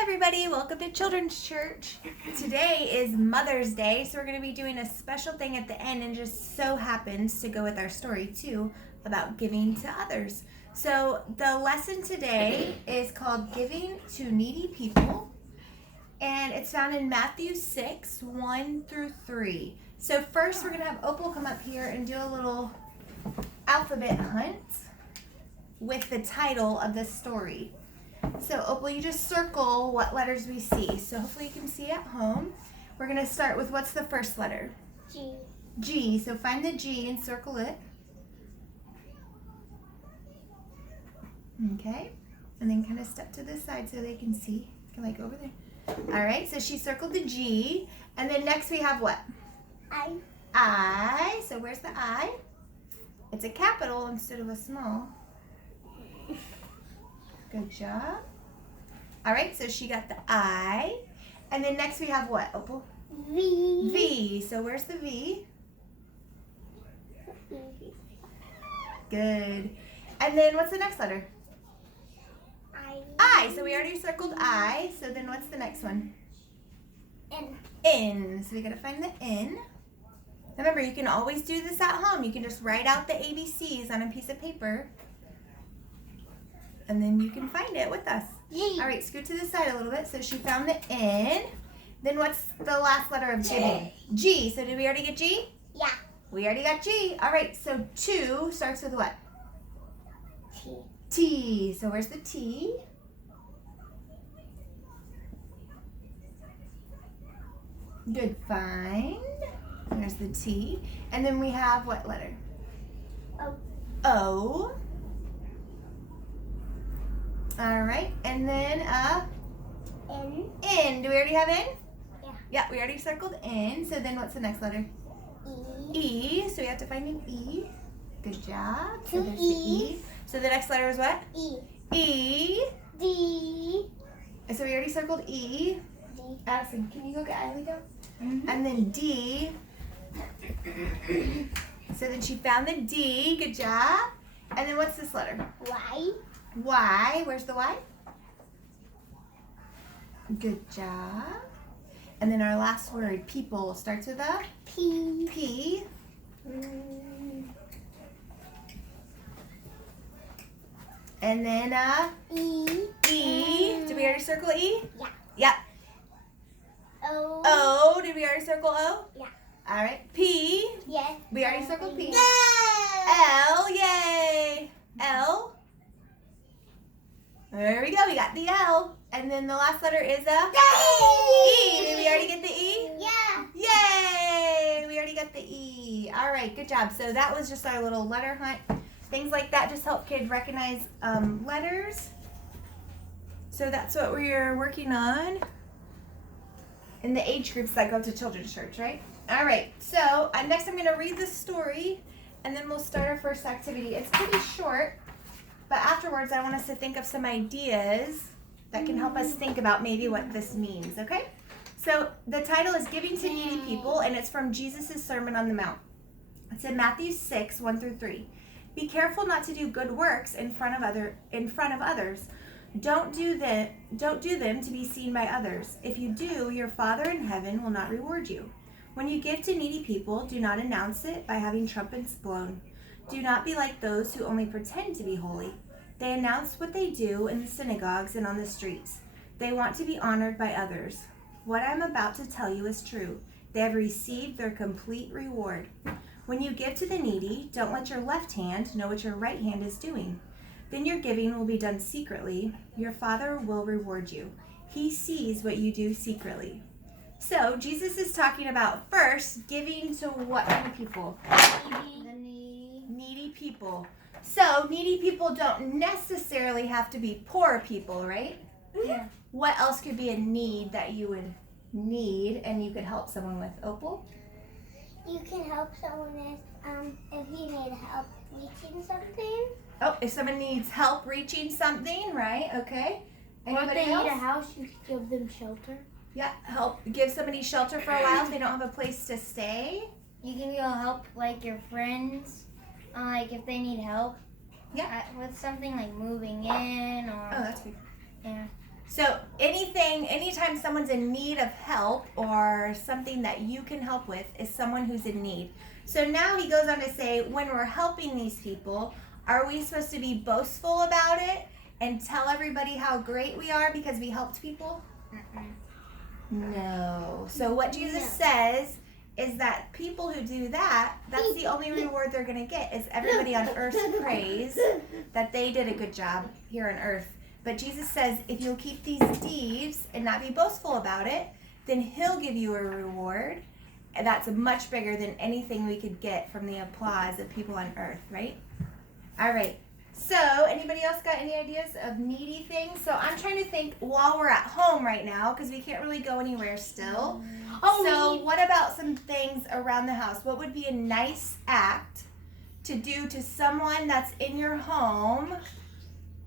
everybody, welcome to Children's Church. Today is Mother's Day, so we're going to be doing a special thing at the end, and just so happens to go with our story too about giving to others. So the lesson today is called Giving to Needy People, and it's found in Matthew 6, 1 through 3. So first we're going to have Opal come up here and do a little alphabet hunt with the title of the story. So Opal, you just circle what letters we see. So hopefully you can see at home. We're going to start with, what's the first letter? G. G. So find the G and circle it. Okay. And then kind of step to this side so they can see. Like over there. All right. So she circled the G. And then next we have what? I. I. So where's the I? It's a capital instead of a small. Good job. All right, so she got the I. And then next we have what, Opal? V. V. So where's the V? Good. And then what's the next letter? I. So we already circled I. So then what's the next one? N. N. So we got to find the N. Remember, you can always do this at home. You can just write out the ABCs on a piece of paper. And then you can find it with us. G. All right, scoot to the side a little bit. So she found the N. Then what's the last letter of giving? G. So did we already get G? Yeah. We already got G. All right, so 2 starts with what? T. T. So where's the T? Good find. There's the T. And then we have what letter? O. O. All right, and then N. N. Do we already have N? Yeah. Yeah, we already circled N. So then what's the next letter? E. E. So we have to find an E. Good job. So Two there's the E. E's. So the next letter is what? E. E. D. And so we already circled E. D. Addison, can you go get Eileen down? Mm-hmm. And then D. So then she found the D. Good job. And then what's this letter? Y. Y. Where's the Y? Good job. And then our last word, people, starts with a P. P. And then E. E. Did we already circle E? Yeah. Yep. O. O. Did we already circle O? Yeah. All right. P. Yes. We already circled P. Yeah. L. Yay. L. There we go. We got the L. And then the last letter is a E. Did we already get the E? Yeah. Yay! We already got the E. All right, good job. So that was just our little letter hunt. Things like that just help kids recognize letters. So that's what we're working on in the age groups that go to Children's Church, right? All right, so next I'm going to read the story, and then we'll start our first activity. It's pretty short, but afterwards I want us to think of some ideas that can help us think about maybe what this means, okay? So the title is Giving to Needy People, and it's from Jesus' Sermon on the Mount. It's in Matthew 6, 1 through 3. Be careful not to do good works in front of others. Don't do them to be seen by others. If you do, your Father in heaven will not reward you. When you give to needy people, do not announce it by having trumpets blown. Do not be like those who only pretend to be holy. They announce what they do in the synagogues and on the streets. They want to be honored by others. What I'm about to tell you is true. They have received their complete reward. When you give to the needy, don't let your left hand know what your right hand is doing. Then your giving will be done secretly. Your Father will reward you. He sees what you do secretly. So Jesus is talking about first giving to what kind of people? Needy people. So needy people don't necessarily have to be poor people, right? Yeah. What else could be a need that you would need and you could help someone with, Opal? You can help someone if you need help reaching something. Oh, if someone needs help reaching something, right? Okay. Or if Anybody they else? need a house, you can give them shelter. Yeah, help give somebody shelter for a while if they don't have a place to stay. You can go help like your friends, like if they need help. Yeah. With something like moving in or Oh, that's good. yeah. So anytime someone's in need of help or something that you can help with is someone who's in need. So now he goes on to say, when we're helping these people, are we supposed to be boastful about it and tell everybody how great we are because we helped people? No. So what Jesus says is that people who do that, that's the only reward they're going to get, is everybody on earth's praise that they did a good job here on earth. But Jesus says if you'll keep these deeds and not be boastful about it, then he'll give you a reward. And that's much bigger than anything we could get from the applause of people on earth, right? All right. So anybody else got any ideas of needy things? So I'm trying to think while we're at home right now because we can't really go anywhere still. So what about some things around the house? What would be a nice act to do to someone that's in your home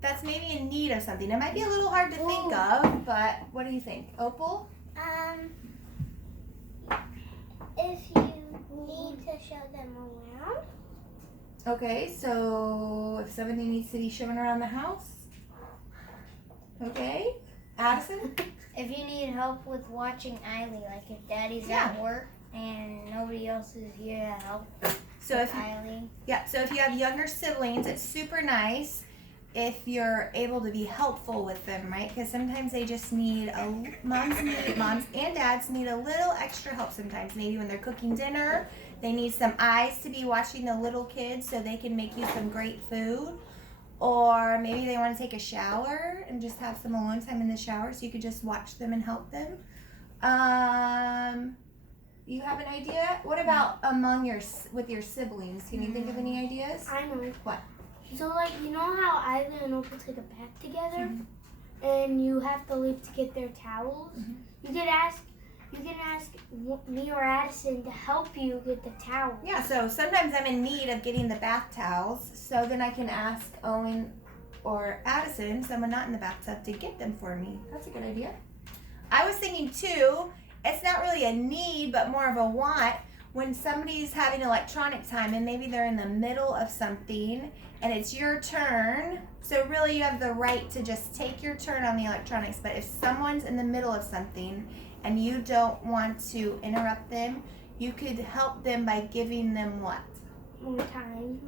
that's maybe in need of something? It might be a little hard to think of, but what do you think? Opal? If you need to show them around. Okay, so if somebody needs to be shown around the house. Okay. Addison? If you need help with watching Eiley, like if Daddy's at work and nobody else is here to help So if Eiley. so if you have younger siblings, it's super nice if you're able to be helpful with them, right? Because sometimes they just need moms and dads need a little extra help sometimes. Maybe when they're cooking dinner, they need some eyes to be watching the little kids so they can make you some great food. Or maybe they want to take a shower and just have some alone time in the shower so you could just watch them and help them. You have an idea? What about with your siblings? Can you think of any ideas? I know. What? So, like, you know how Isla and Opal take a bath together? And you have to leave to get their towels? You can ask me or Addison to help you get the towels. Yeah, so sometimes I'm in need of getting the bath towels, so then I can ask Owen or Addison, someone not in the bathtub, to get them for me. That's a good idea. I was thinking too, it's not really a need, but more of a want. When somebody's having electronic time and maybe they're in the middle of something and it's your turn, so really you have the right to just take your turn on the electronics, but if someone's in the middle of something and you don't want to interrupt them, you could help them by giving them what? More time.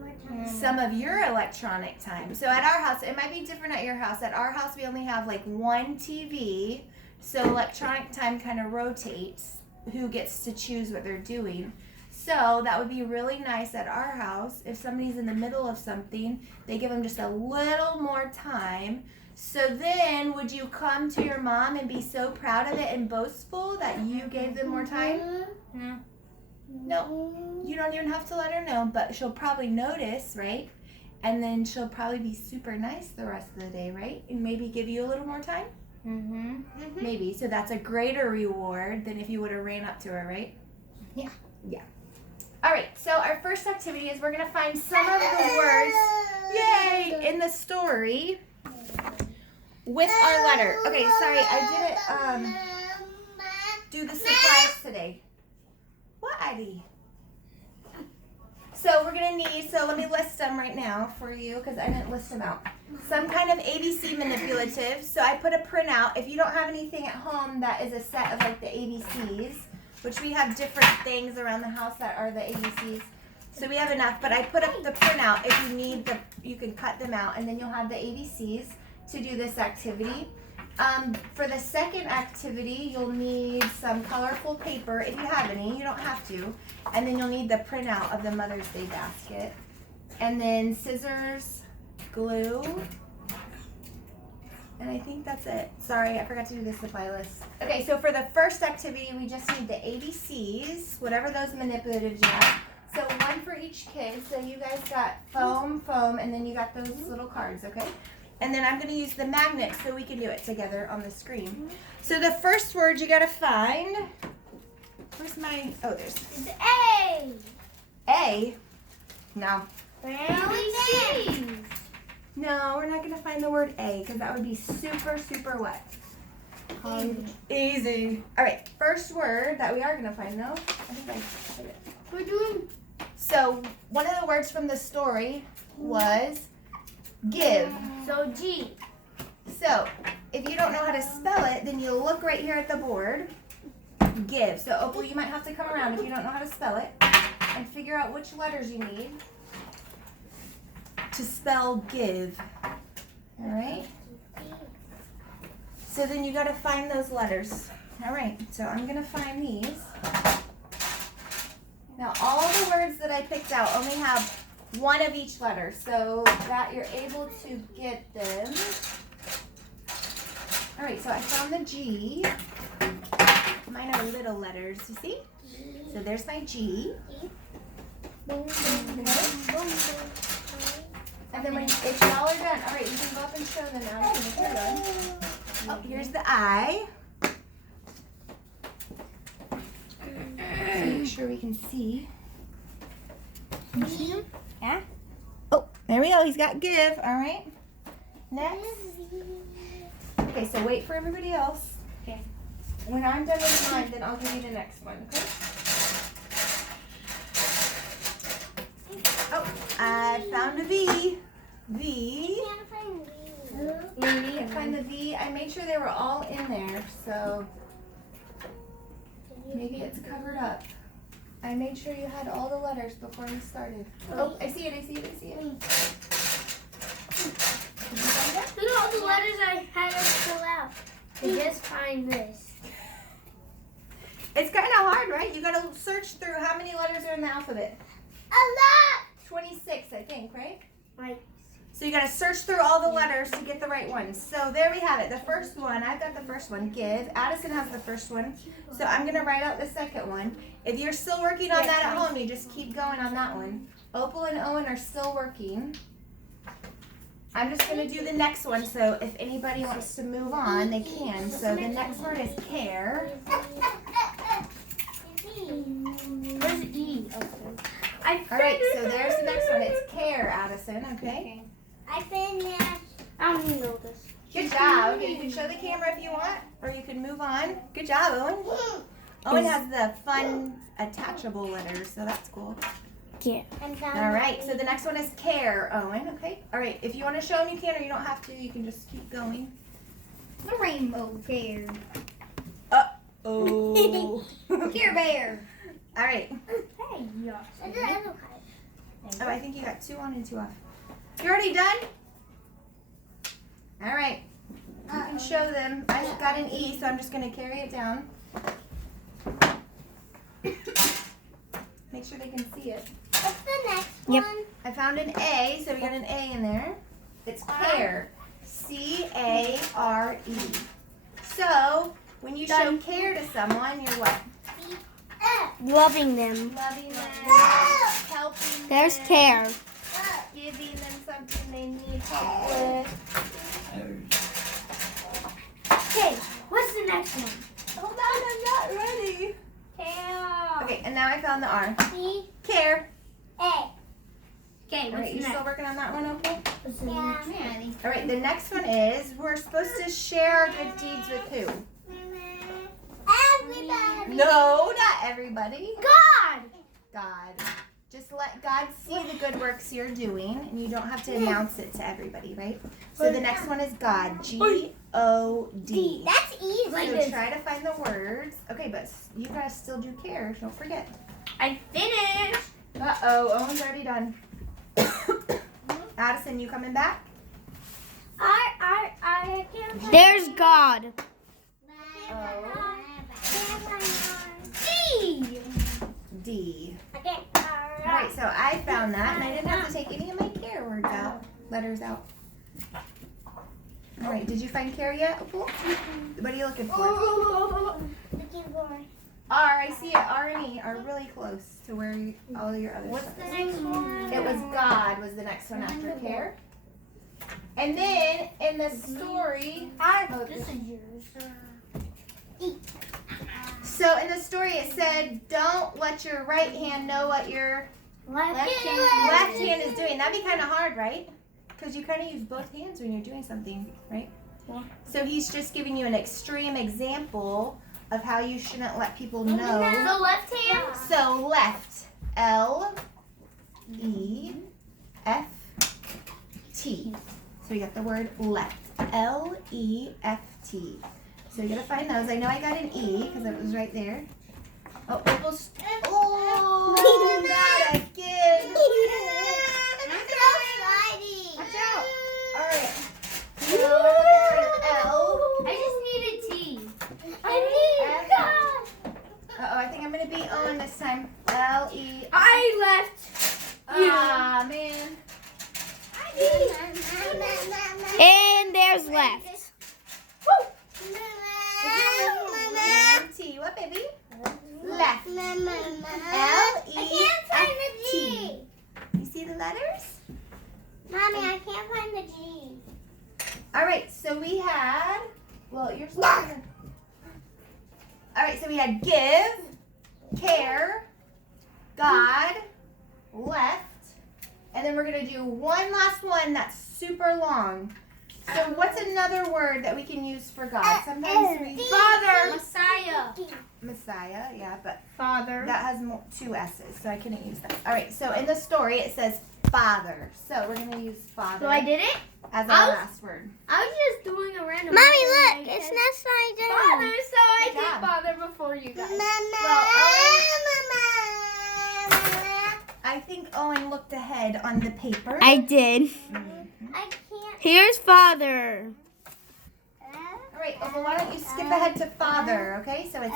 Some of your electronic time. So at our house, it might be different at your house. At our house, we only have like one TV, so electronic time kind of rotates who gets to choose what they're doing. So that would be really nice at our house. If somebody's in the middle of something, they give them just a little more time. So then would you come to your mom and be so proud of it and boastful that you gave them more time? No. You don't even have to let her know, but she'll probably notice, right? And then she'll probably be super nice the rest of the day, right? And maybe give you a little more time? Maybe. So that's a greater reward than if you would have ran up to her, right? Yeah. Yeah. All right. So our first activity is we're going to find some of the words, yay, in the story with our letter. Okay, sorry, I didn't do the surprise today. What, Ivy? So we're going to need, so let me list them right now for you because I didn't list them out. Some kind of ABC manipulative. So I put a printout. If you don't have anything at home that is a set of like the ABCs, which we have different things around the house that are the ABCs. So we have enough, but I put up the printout. If you need you can cut them out and then you'll have the ABCs to do this activity. For the second activity, you'll need some colorful paper, if you have any, you don't have to. And then you'll need the printout of the Mother's Day basket. And then scissors, glue, and I think that's it. Sorry, I forgot to do the supply list. Okay, so for the first activity, we just need the ABCs, whatever those manipulatives you have. So one for each kid. So you guys got foam, and then you got those little cards, okay? And then I'm going to use the magnet so we can do it together on the screen. So the first word you got to find, where's my, oh, there's. It's A. A? No. ABC. No, we're not going to find the word A because that would be super, super what? Easy. All right, first word that we are going to find though, I think I said it. We're doing. So one of the words from the story was give. So G. So if you don't know how to spell it, then you'll look right here at the board. Give. So Opal, you might have to come around if you don't know how to spell it and figure out which letters you need to spell give. All right? So then you got to find those letters. All right, so I'm going to find these. Now all the words that I picked out only have one of each letter so that you're able to get them. All right, so I found the G. Mine are little letters, you see? So there's my G. Okay. And then when if y'all are done, all right, you can go up and show them now if you're done. Oh, here's the I. So make sure we can see. Can you see him? Yeah. Oh, there we go. He's got give. All right. Next. Okay, so wait for everybody else. Okay. When I'm done with mine, then I'll give you the next one, okay? Oh, I found a V. V. Can't find the V. I made sure they were all in there, so maybe it's covered up. I made sure you had all the letters before we started. Oh, I see it, I see it, I see it. Did you find it? Look at all the letters I had to fill out to just find this. It's kind of hard, right? You gotta search through how many letters are in the alphabet. A lot! 26, I think, right? Right. So you gotta search through all the letters to get the right ones. So there we have it. The first one, I've got the first one, give. Addison has the first one. So I'm gonna write out the second one. If you're still working on that at home, you just keep going on that one. Opal and Owen are still working. I'm just gonna do the next one, so if anybody wants to move on, they can. So the next word is care. Where's E? Okay. All right, so there's the next one. It's care, Addison, okay? I finished. I don't even know this. Good job. Okay, you can show the camera if you want, or you can move on. Good job, Owen. Owen has the fun attachable letters, so that's cool. Yeah. All right, so the next one is care, Owen, okay? All right, if you want to show them, you can, or you don't have to. You can just keep going. The rainbow care. Oh. Care Bear. All right. Hey, yeah. Oh, I think you got 2 on and 2 off. You already done? All right. You can show them. I got an E, so I'm just going to carry it down. Make sure they can see it. What's the next Yep. one? I found an A, so we got an A in there. It's care. C-A-R-E. So, when you show care to someone, you're what? Loving them. Loving them, helping them. There's care. Giving them something they need help with. Okay, what's the next one? Hold on, I'm not ready. Care. Okay, and now I found the R. C Care. A. Okay, All what's right, the you next? still working on that one, Opal? What's the Yeah. next? All right, the next one is we're supposed to share our good deeds with who? Everybody. No, not everybody. God! God. Just let God see the good works you're doing, and you don't have to announce it to everybody, right? So the next one is God. G-O-D. That's easy. Like So this. try to find the words. Okay, but you guys still do care. Don't forget. I finished. Uh-oh, Owen's already done. Addison, you coming back? I can't find There's God. D. D. Okay. All right, so I found that, and I didn't have to take any of my care words out, letters out. All right, did you find care yet, Opal? What are you looking for? Looking for. R, I see it. R and E are really close to where all your other What's stuff the is. next one? It was God was the next one after care. And then in the story, This is yours. so in the story it said, don't let your right hand know what your Left left hand is doing. That'd be kind of hard, right? Because you kind of use both hands when you're doing something, right? Yeah. So he's just giving you an extreme example of how you shouldn't let people know. The left hand? So left, L-E-F-T. So you got the word left. L-E-F-T. So you gotta find those. I know I got an E because it was right there. Oh, almost. Oh, not again. Watch out. All right. So we're looking for an L. I just need a T. Uh-oh, I think I'm gonna be on this time. L-E. I left. Ah, man. And there's left. And T. What, baby? Left. L-E-F-T. You see the letters? Mommy, I can't find the G. All right, so we had, well, you're supposed to. All right, so we had give, care, God, left, and then we're gonna do one last one that's super long. So what's another word that we can use for God? Sometimes we Father. Messiah. Messiah, yeah, but Father. that has two S's, so I couldn't use that. All right, so in the story it says Father, so we're gonna use Father So I did it? as our last word. I was just doing a random. Mommy, look, it's not slide down. Father, so I Good did job. Father before you guys. I think Owen looked ahead on the paper. I did. Mhm. I can't. Here's Father. All right, well, why don't you skip ahead to Father, okay? So it's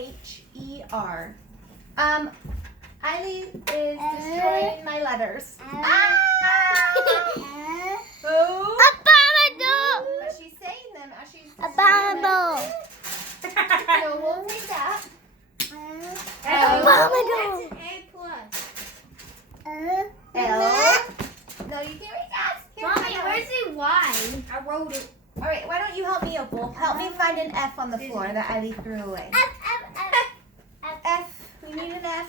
F-A-T-H-E-R. Eileen is destroying my letters. Ah! Oh! But she's saying them as she's destroying them. So we'll take that. Abominable. That's an A plus. L. No, you can't read that. Here, Mommy, I know. where's the Y? I wrote it. All right, why don't you help me, Opal? Help me find an F on the floor that Eileen threw away. F. We need an F.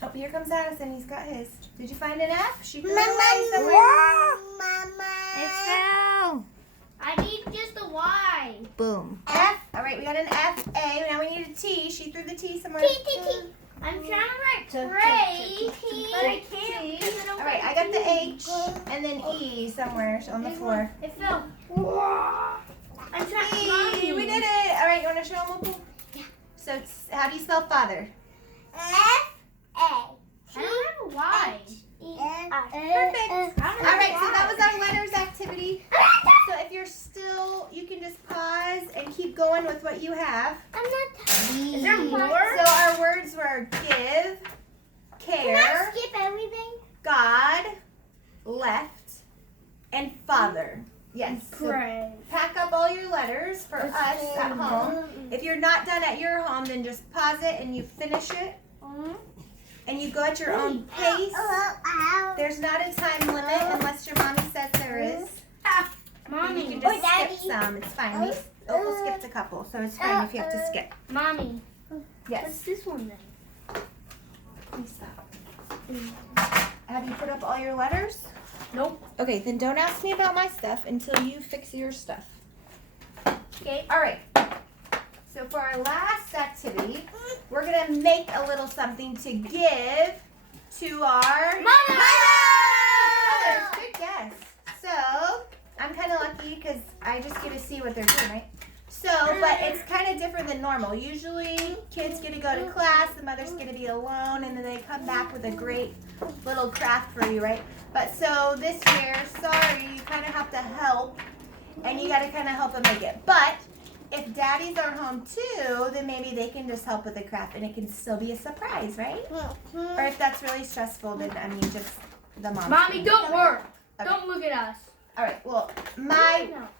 Oh, here comes Addison. He's got his. Did you find an F? She threw it away somewhere. It fell. I need just a Y. Boom. F. All right, we got an F. A. Now we need a T. She threw the T somewhere. I'm trying to write pray, but I can't. because don't All right, I got the H and then E somewhere on the floor. It fell. I'm trying. E. Mommy. We did it. All right, you want to show them, Opal? Yeah. So how do you spell father? I don't have a Y. Perfect. All right, so that was our letters activity. So if you're still, you can just pause and keep going with what you have. Is there more? So our words were give, care, Skip everything. God, left, and father. Yes. So Pray. pack up all your letters for us at home. If you're not done at your home, then just pause it and you finish it. And you go at your own pace. There's not a time limit unless your mommy says there is. Mommy. You can just skip some. It's fine. Opal skipped a couple, so it's fine if you have to skip. Mommy. Yes. What's this one then? Please stop. Have you put up all your letters? Nope. Okay, then don't ask me about my stuff until you fix your stuff. Okay. All right. So for our last activity, we're going to make a little something to give to our mothers. Good guess. So I'm kind of lucky because I just get to see what they're doing, right? So, but it's kind of different than normal. Usually kids get to go to class, the mother's going to be alone, and then they come back with a great little craft for you, right? But so this year, sorry, you kind of have to help, and you got to kind of help them make it. But if daddies are home too, then maybe they can just help with the craft, and it can still be a surprise, right? Or if that's really stressful, then I mean just the mom. Mommy, don't work. Okay. Don't look at us. All right. Well,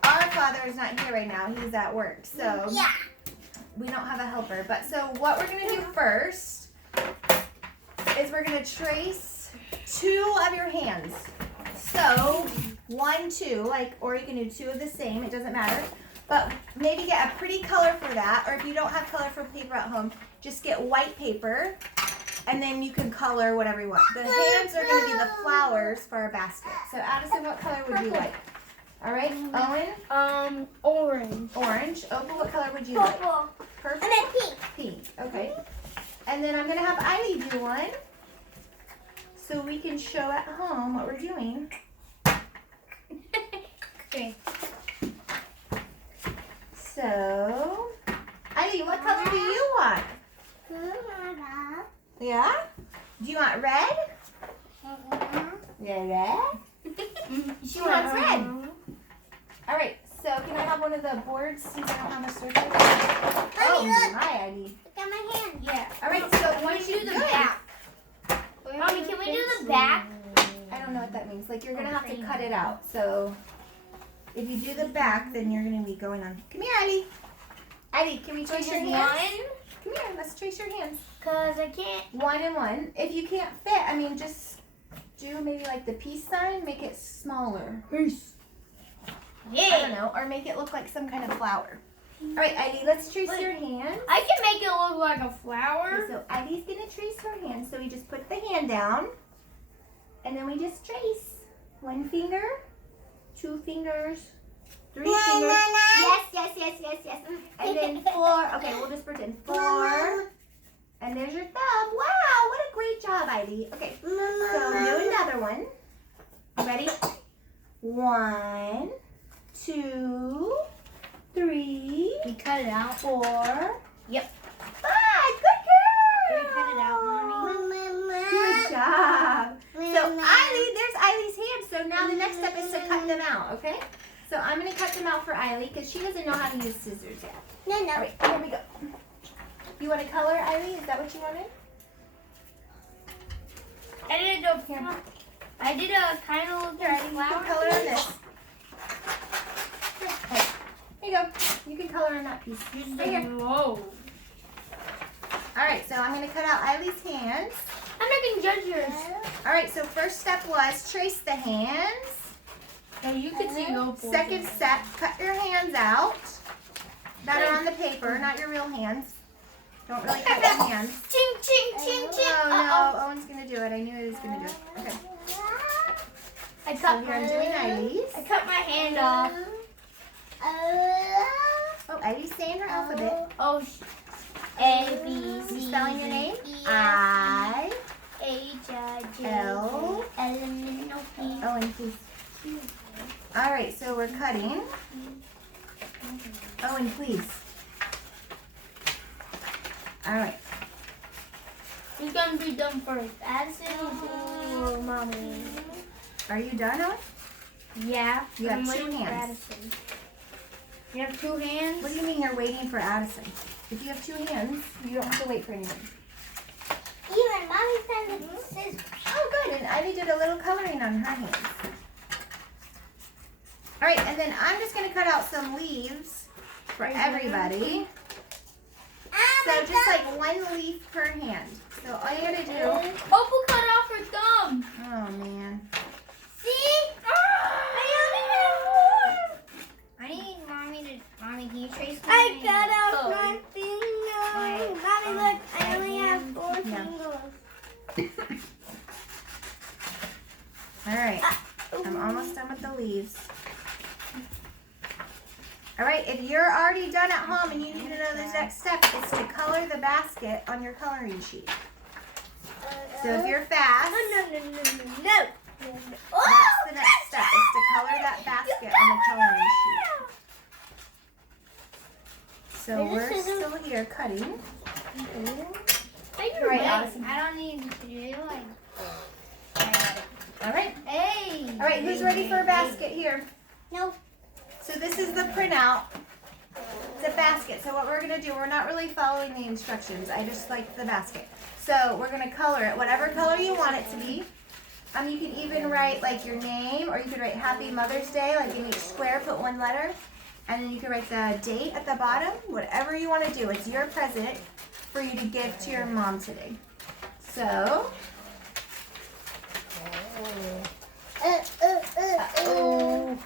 our father is not here right now. He's at work, so we don't have a helper. But so what we're gonna do first is we're gonna trace two of your hands. So 1, 2, like, or you can do two of the same. It doesn't matter. But maybe get a pretty color for that, or if you don't have colorful paper at home, just get white paper, and then you can color whatever you want. The hands are going to be the flowers for our basket. So Addison, what color would you like? All right, Owen? Orange. Orange. Opal, what color would you like? Purple. And then pink. Pink, okay. And then I'm going to have Eileen do one. so we can show at home what we're doing. Okay. So, Ivy, what color do you want? Yeah? Do you want red? Yeah, red? She wants red. All right, so can I have one of the boards since I don't have a circle? Oh, my, Ivy. Look at my hand. Yeah. All right, so Can once we you do the good. back? Mommy, can we do the back? I don't know what that means. Like, you're going to have to cut it out. So, if you do the back, then you're going to be going on. Come here, Ivy. Ivy, can we trace your hands? Come here, let's trace your hands. Cause I can't. 1 and 1. If you can't fit, I mean, just do maybe like the peace sign, make it smaller. Peace. I don't know, or make it look like some kind of flower. All right, Ivy, let's trace your hands. I can make it look like a flower. Okay, so Ivy's gonna trace her hand. So we just put the hand down, and then we just trace 1 finger, 2 fingers, 3 fingers. Yes. And then 4. Okay, we'll just pretend 4. And there's your thumb. Wow, what a great job, Ivy. Okay, so do another one. You ready? 1, 2, 3. We cut it out. 4. Yep. 5. Good girl. Can we cut it out, Mommy? Good job. So Eiley, there's Eiley's hand. So now the next step is to cut them out, okay? So I'm going to cut them out for Eiley because she doesn't know how to use scissors yet. No. All right, here we go. You want to color, Eiley? Is that what you wanted? I did a kind of look like You flower. can color on this. Here you go. You can color on that piece. Right here. Whoa. All right, so I'm going to cut out Eiley's hands. I'm not gonna judge yours. All right, so first step was trace the hands. And you can see no. Second step, cut your hands out that are on the paper, not your real hands. Don't really cut your hands. Ching ching ching ching. Oh no, Owen's gonna do it. I knew he was gonna do it. Okay, I so cut here I'm doing I Ivy's. cut my hand off. Oh, Ivy's saying her alphabet. Oh. A B C. You spelling your name? D, I H I J L L M N O P. Owen, please. All right, so we're cutting. Owen, please. All right. Who's gonna be done first? Addison or Mommy? Are you done, Owen? Yeah. You have I'm 2 waiting for hands. Addison. You have 2 hands? What do you mean you're waiting for Addison? If you have 2 hands, you don't have to wait for anyone. Even Mommy found the scissors. Oh, good. And Ivy did a little coloring on her hands. All right, and then I'm just going to cut out some leaves for everybody. So just like 1 leaf per hand. So all you got to do... Opal cut off her thumb. Oh, man. See? I need Mommy, can you trace my I hand? cut out Oh. my finger. Mommy, look, I only have 4 Yeah. fingers. All right. I'm almost done with the leaves. All right, if you're already done at home and you need to know the next step, it's to color the basket on your coloring sheet. So if you're fast, No. that's the next step, is to color that basket on the coloring sheet. So we're still here cutting. All right, Allison. I don't need to do like. All right. Hey. All right, who's ready for a basket here? No. So this is the printout. It's a basket. So what we're going to do, we're not really following the instructions. I just like the basket. So we're going to color it, whatever color you want it to be. You can even write like your name, or you could write Happy Mother's Day, like in each square, put 1 letter. And then you can write the date at the bottom, whatever you want to do. It's your present for you to give to your mom today. So, uh-oh.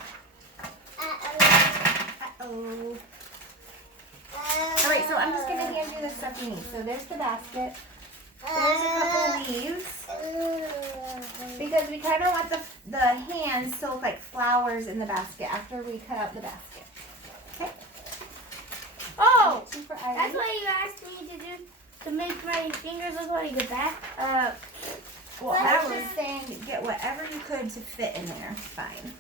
Uh-oh. All right, so I'm just going to hand you the stuff you need. So there's the basket. There's a couple leaves. Because we kind of want the hands to look like flowers in the basket after we cut out the basket. Okay? Oh, 2 for that's Ivy. what you asked me to do to make my fingers look like a Well, I was just saying get whatever you could to fit in there. It's fine.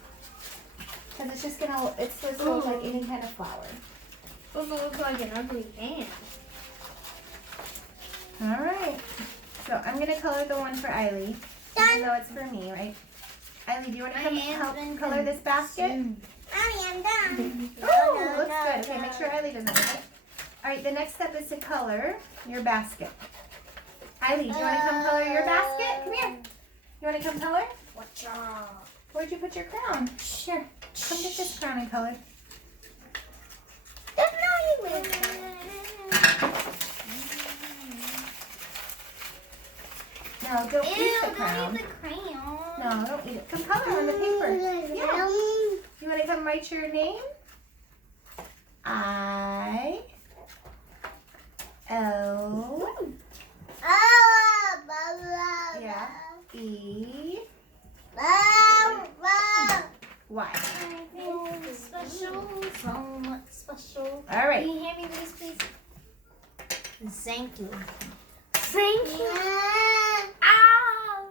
Because it's just gonna, it's supposed to look like any kind of flower. Supposed to look like an ugly hand. Alright. So I'm gonna color the one for Eily. Even though it's for me, right? Eily, do you want to come help color this basket? Mommy, I'm done. Oh, looks good. Okay, make sure Eily doesn't get it. Alright, the next step is to color your basket. Eily, do you want to come color your basket? Come here. You want to come color? Watch out. Where'd you put your crown? Sure. Come get this crown and color. That's not you with. No, don't eat the Ew, crown. don't eat the crayon. No, don't eat it. Come color on the paper. Yeah. You want to come write your name? I L yeah E Y. Special, so much special. All right. Can you hand me these, please? Thank you. Thank you. Ow!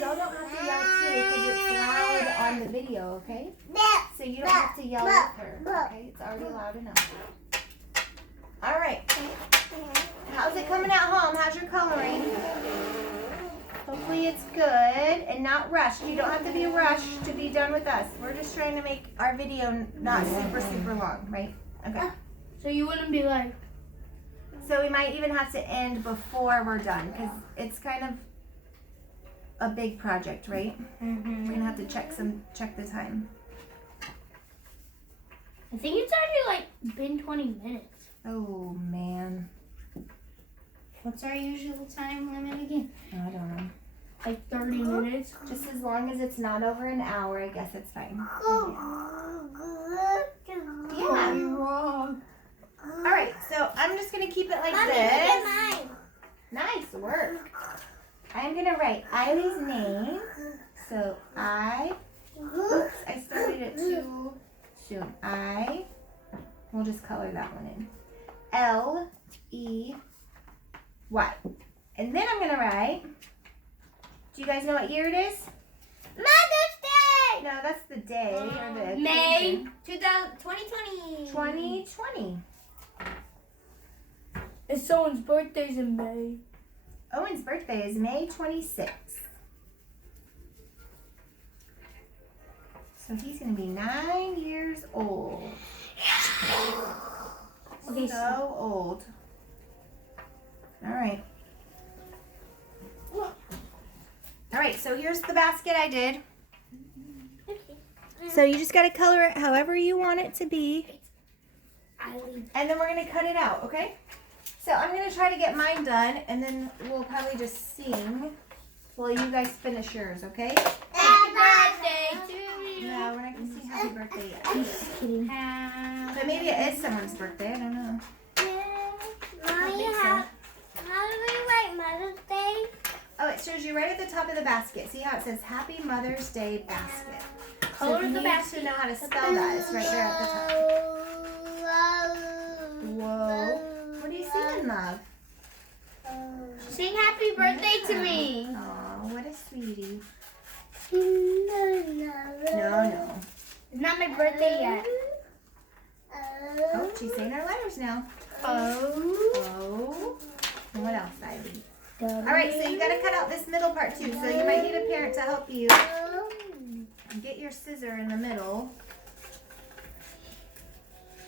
Y'all don't have to yell too because it's loud on the video, okay? So you don't have to yell with her, okay? It's already loud enough. All right. How's it coming at home? How's your coloring? Hopefully it's good and not rushed. You don't have to be rushed to be done with us. We're just trying to make our video not super, super long, right? Okay. So you wouldn't be like, So we might even have to end before we're done because it's kind of a big project, right? Mm-hmm. We're gonna have to check the time. I think it's already like been 20 minutes. Oh man, What's our usual time limit again? I don't know. Like 30 minutes. Just as long as it's not over an hour, I guess it's fine. Yeah. You're wrong. All right, so I'm just gonna keep it like Mommy, this. look at mine. Nice work. I'm gonna write Eily's name. So oops, I started it too soon. We'll just color that one in. L-E-Y. And then I'm gonna write, do you guys know what year it is? Mother's Day! No, that's the day or the May. occasion. 2020. 2020. It's someone's birthday's in May. Owen's birthday is May 26th. So he's gonna be 9 years old. Okay, So old. All right. All right, so here's the basket I did. So you just gotta color it however you want it to be. And then we're gonna cut it out, okay? So I'm gonna try to get mine done and then we'll probably just sing while you guys finish yours, okay? Happy birthday to you. No, we're not gonna sing happy birthday yet. Just kidding. But maybe it is someone's birthday, I don't know. Mommy, think so. how do we write Mother's Day? Oh, it shows you right at the top of the basket. See how it says Happy Mother's Day basket. So Color if you the need basket. to know how to spell that, it's right there at the top. Whoa. What are you singing, love? Sing happy birthday to me. Aw, what a sweetie. No. No. It's not my birthday yet. Oh, she's saying her letters now. Oh. Oh. And what else, Ivy? All right, so you got to cut out this middle part too. So you might need a parent to help you. Get your scissor in the middle.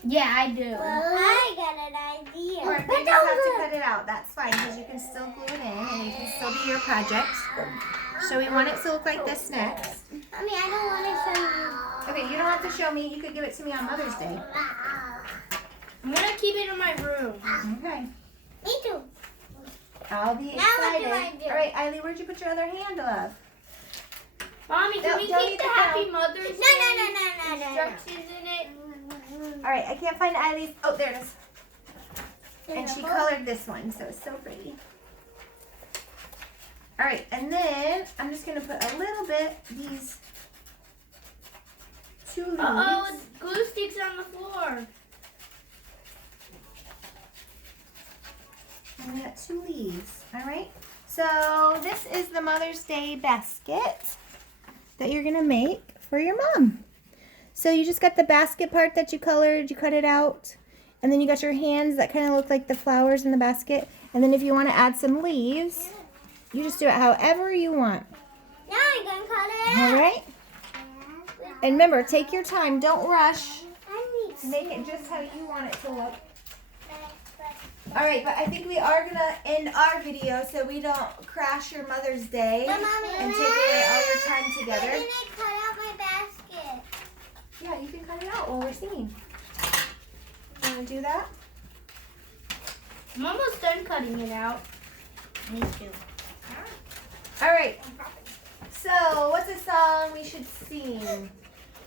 Yeah, I do. I got an idea. Or if you just have to cut it out, that's fine because you can still glue it in and it can still be your project. So we want it to look like this next. Mommy, I don't want to show you. Okay, you don't have to show me. You could give it to me on Mother's Day. I'm gonna keep it in my room. Okay. Me too. I'll be Now what excited. do I do? All right, Eily, where'd you put your other hand, love? Mommy, No, can we don't keep eat the the Happy crown. Mother's Day No. instructions in it? All right, I can't find Eily's. Oh, there it is. And she colored this one, so it's so pretty. All right, and then I'm just gonna put a little bit these two leaves. Uh-oh, glue sticks on the floor. And we got 2 leaves. All right. So this is the Mother's Day basket that you're gonna make for your mom. So you just got the basket part that you colored, you cut it out, and then you got your hands that kind of look like the flowers in the basket. And then if you want to add some leaves, you just do it however you want. Now I'm gonna cut it All out. right. And remember, take your time. Don't rush. I need Make it just how you want it to look. All right, but I think we are gonna end our video so we don't crash your Mother's Day But Mommy, and take away all your time I'm together. gonna cut out my basket. Yeah, you can cut it out while we're singing. You wanna do that? I'm almost done cutting it out. Me too. All right. So, what's a song we should sing?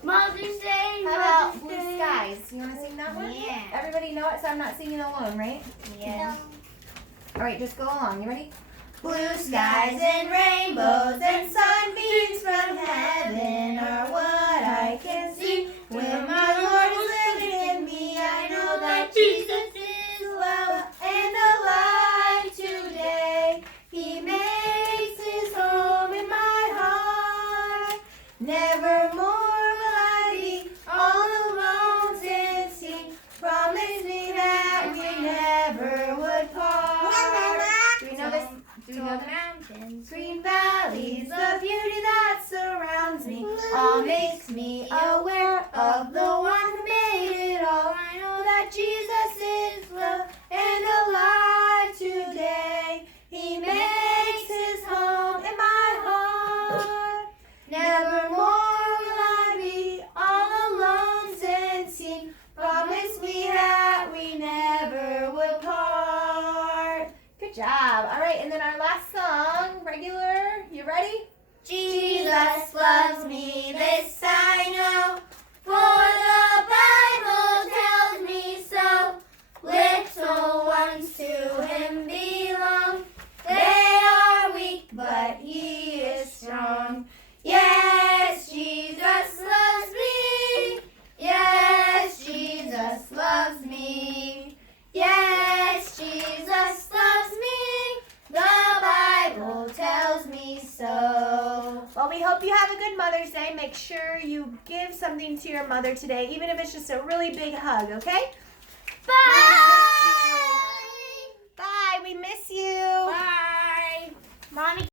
Mother's Day. How about Mother's Blue Day. Skies? You wanna sing that one? Yeah. Everybody know it, so I'm not singing alone, right? Yeah. All right, just go along. You ready? Blue skies and rainbows and sunbeams from heaven are what I can see. When my Lord is living in me, I know that Jesus is well and alive today. He makes his home in my heart. Nevermore will I be all alone since he promised me that we never would part. Do we know this? Do we know the mountains. green valleys, the beauty that surrounds me, all makes me aware of the one who made it all. I know that Jesus is love and alive today. He makes his home in my heart. Nevermore will I be all alone since he promised me that we never would part. Good job. All right, and then our last song, regular. You ready? Jesus loves me, this I know, for the Bible tells me so. Little ones to him belong. They are weak, but he is strong. Yes, Jesus loves me. Yes, Jesus loves me. Yes, Jesus loves me. The Bible tells me so. Well, we hope you have a good Mother's Day. Make sure you give something to your mother today, even if it's just a really big hug, okay? Bye. Bye. We miss you. Bye. Mommy.